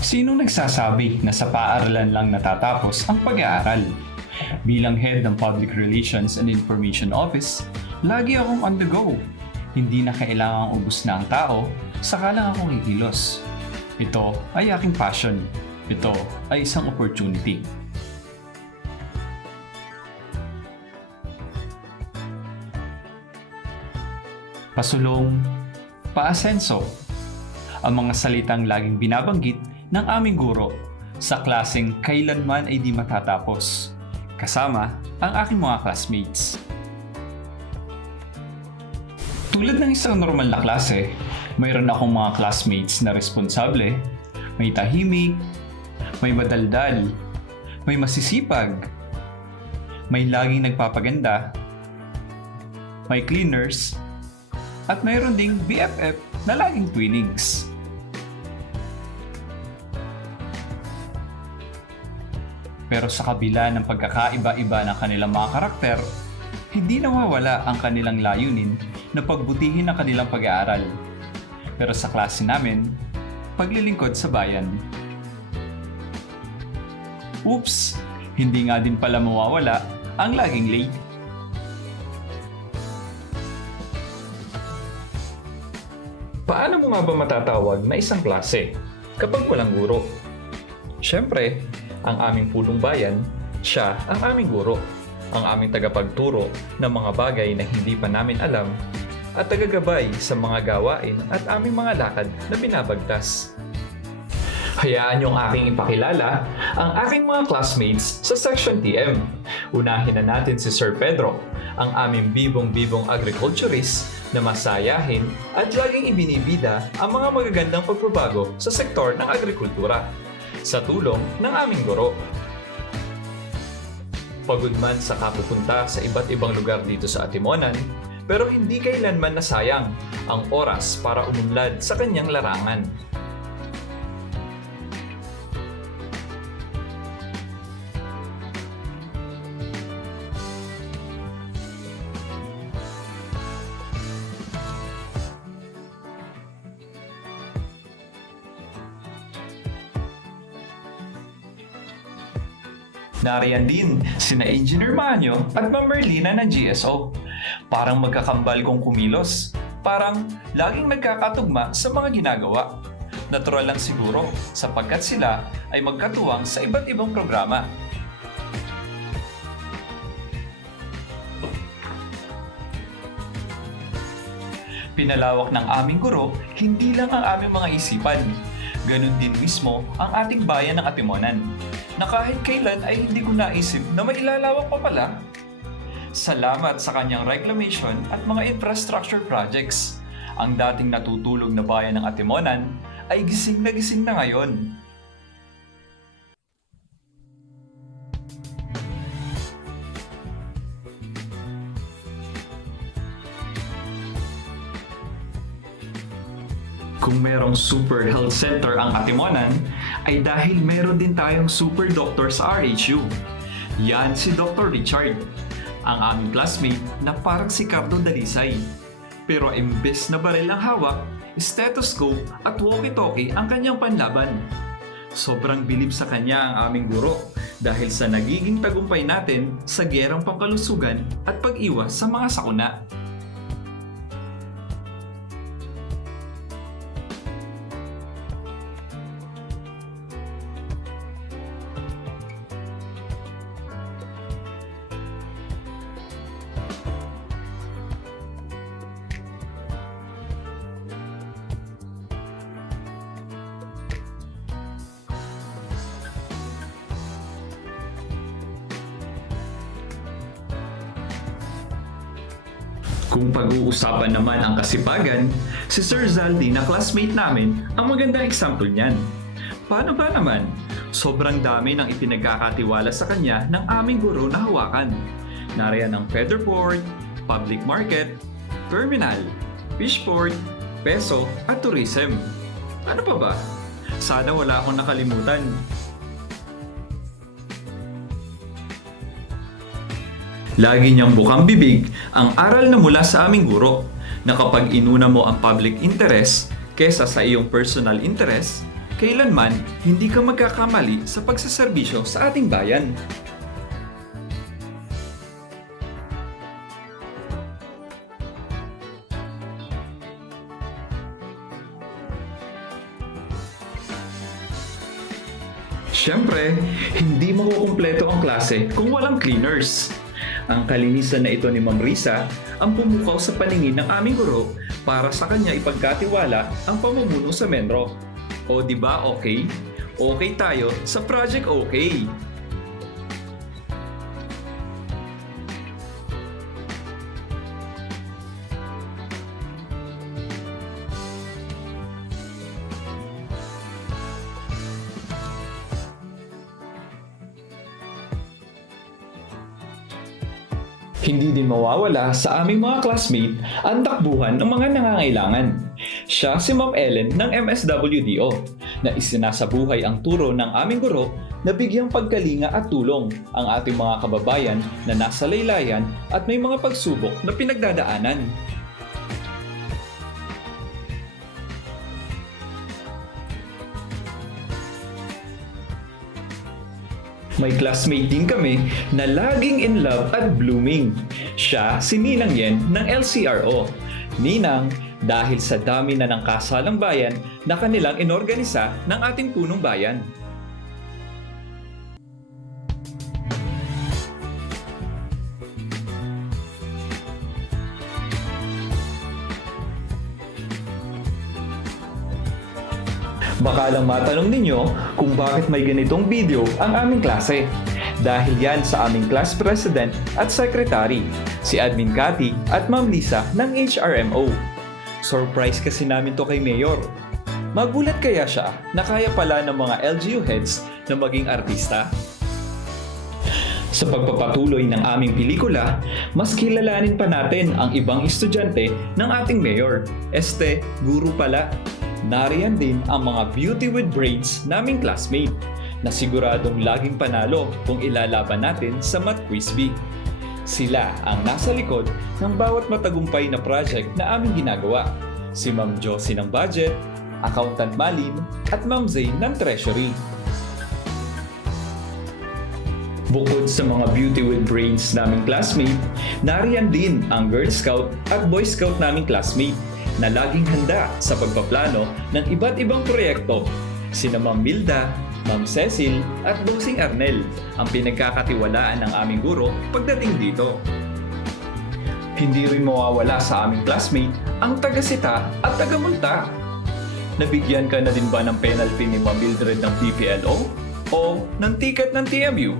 Sino nagsasabi na sa paaralan lang natatapos ang pag-aaral? Bilang head ng Public Relations and Information Office, lagi akong on the go. Hindi na kailangang ubus na ang tao, saka lang ako kikilos. Ito ay aking passion. Ito ay isang opportunity. Pasulong, paasenso. Ang mga salitang laging binabanggit ng aming guro sa klaseng kailanman ay di matatapos. Kasama ang aking mga classmates. Tulad ng isang normal na klase, mayroon akong mga classmates na responsable, may tahimik, may madaldal, may masisipag, may laging nagpapaganda, may cleaners, at mayroon ding BFF na laging twinings. Pero sa kabila ng pagkakaiba-iba ng kanilang mga karakter, hindi nawawala ang kanilang layunin na pagbutihin ang kanilang pag-aaral. Pero sa klase namin, paglilingkod sa bayan. Oops! Hindi nga din pala mawawala ang laging late. Paano mo nga ba matatawag na isang klase kapag walang guro? Siyempre, ang aming punong bayan, siya ang aming guro, ang aming tagapagturo ng mga bagay na hindi pa namin alam at tagagabay sa mga gawain at aming mga lakad na binabagtas. Hayaan niyong aking ipakilala ang aking mga classmates sa Section TM. Unahin na natin si Sir Pedro, ang aming bibong-bibong agriculturist na masayahin at laging ibinibida ang mga magagandang pagbabago sa sektor ng agrikultura sa tulong ng aming guro. Pagod man sa kapupunta sa iba't ibang lugar dito sa Atimonan, pero hindi kailanman nasayang ang oras para umunlad sa kanyang larangan. Nariyan din sina Engineer Manyo at Ma'am Merlina ng GSO. Parang magkakambal kong kumilos. Parang laging nagkakatugma sa mga ginagawa. Natural lang siguro sapagkat sila ay magkatuwang sa iba't ibang programa. Pinalawak ng aming guro, hindi lang ang aming mga isipan. Ganon din mismo ang ating bayan ng Atimonan, na kahit kailan ay hindi ko naisip na mailalawak pa pala. Salamat sa kanyang reclamation at mga infrastructure projects. Ang dating natutulog na bayan ng Atimonan ay gising na ngayon. Kung merong super health center ang Atimonan, ay dahil meron din tayong super doctor sa RHU. Yan si Dr. Richard, ang aming classmate na parang si Cardo Dalisay. Pero imbes na baril ang hawak, stethoscope at walkie-talkie ang kanyang panlaban. Sobrang bilib sa kanya ang aming guro dahil sa nagiging tagumpay natin sa gerang pangkalusugan at pag-iwas sa mga sakuna. Kung pag-uusapan naman ang kasipagan, si Sir Zaldi na classmate namin ang magandang example niyan. Paano ba naman? Sobrang dami ng ipinagkakatiwala sa kanya ng aming guro na hawakan. Nariyan ang Featherport, Public Market, Terminal, Fishport, Peso at Tourism. Ano pa ba? Sana wala akong nakalimutan. Lagi niyang bukang bibig ang aral na mula sa aming guro na kapag inuna mo ang public interest kesa sa iyong personal interest, kailanman hindi ka magkakamali sa pagsaserbisyo sa ating bayan. Siyempre, hindi makukumpleto ang klase kung walang cleaners. Ang kalinisan na ito ni Ma'am Risa ang pumukaw sa paningin ng aming guro para sa kanya ipagkatiwala ang pamumuno sa Menro. O di ba okay? Okay tayo sa Project OK. Hindi din mawawala sa aming mga classmate ang takbuhan ng mga nangangailangan. Siya si Ma'am Ellen ng MSWDO na isinasabuhay ang turo ng aming guro na bigyang pagkalinga at tulong ang ating mga kababayan na nasa laylayan at may mga pagsubok na pinagdadaanan. May classmate din kami na laging in love at blooming. Siya si Ninang Yen ng LCRO. Ninang, dahil sa dami na ng kasalang bayan na kanilang inorganisa ng ating punong bayan. Baka lang matanong ninyo kung bakit may ganitong video ang aming klase. Dahil yan sa aming class president at secretary, si Admin Cathy at Ma'am Lisa ng HRMO. Surprise kasi namin to kay Mayor. Magulat kaya siya na kaya pala ng mga LGU heads na maging artista? Sa pagpapatuloy ng aming pelikula, mas kilalanin pa natin ang ibang estudyante ng ating Mayor. Guru pala. Nariyan din ang mga beauty with braids naming classmate na siguradong laging panalo kung ilalaban natin sa Math Quiz Bee. Sila ang nasa likod ng bawat matagumpay na project na aming ginagawa. Si Ma'am Josie ng Budget, Accountant Malin, at Ma'am Zane ng Treasury. Bukod sa mga beauty with brains naming classmate, nariyan din ang Girl Scout at Boy Scout naming classmate na laging handa sa pagpaplano ng iba't ibang proyekto. Sina Ma'am Milda, Ma'am Cecil at Bossing Arnel ang pinagkakatiwalaan ng aming guro pagdating dito. Hindi rin mawawala sa aming classmate ang taga-sita at taga-multa. Nabigyan ka na din ba ng penalty ni Ma'am Mildred ng PPLO o ng ticket ng TMU?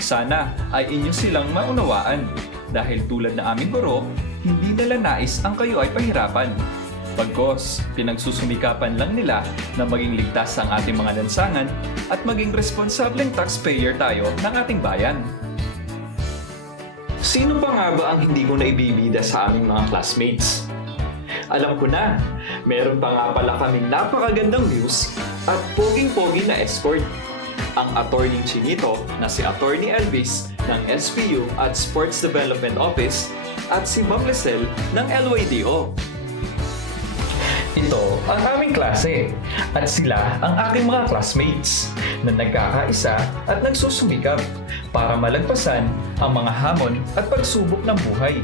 Sana ay inyo silang maunawaan dahil tulad na aming guro, hindi nila nais ang kayo ay pahirapan. Pagkos, pinagsusumikapan lang nila na maging ligtas ang ating mga lansangan at maging responsableng taxpayer tayo ng ating bayan. Sino pa nga ba ang hindi ko naibibida sa aming mga classmates? Alam ko na, meron pa nga pala kaming napakagandang views at poging-pogi na escort. Ang attorney Chinito na si Attorney Elvis ng SPU at Sports Development Office at si Ma'am Lisel ng LYDO. Ito ang aming klase at sila ang aking mga classmates na nagkakaisa at nagsusumikap para malagpasan ang mga hamon at pagsubok ng buhay.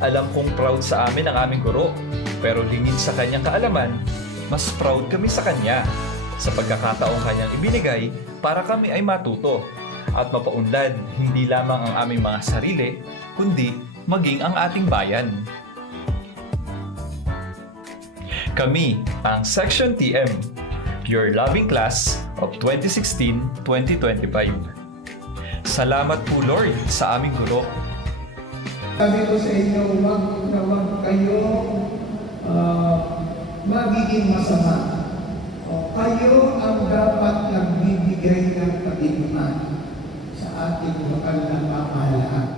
Alam kong proud sa amin ang aming guro, pero lingid sa kanyang kaalaman, mas proud kami sa kanya sa pagkakataong kanyang ibinigay para kami ay matuto at mapaunlad hindi lamang ang aming mga sarili, kundi maging ang ating bayan. Kami ang Section TM, Your Loving Class of 2016-2025. Salamat po Lord sa aming guro. Sabi ko sa inyo, wag kayo magiging masama. Kayo ang dapat nagbibigay ng pag-inuman sa ating lokal na pamahalaan.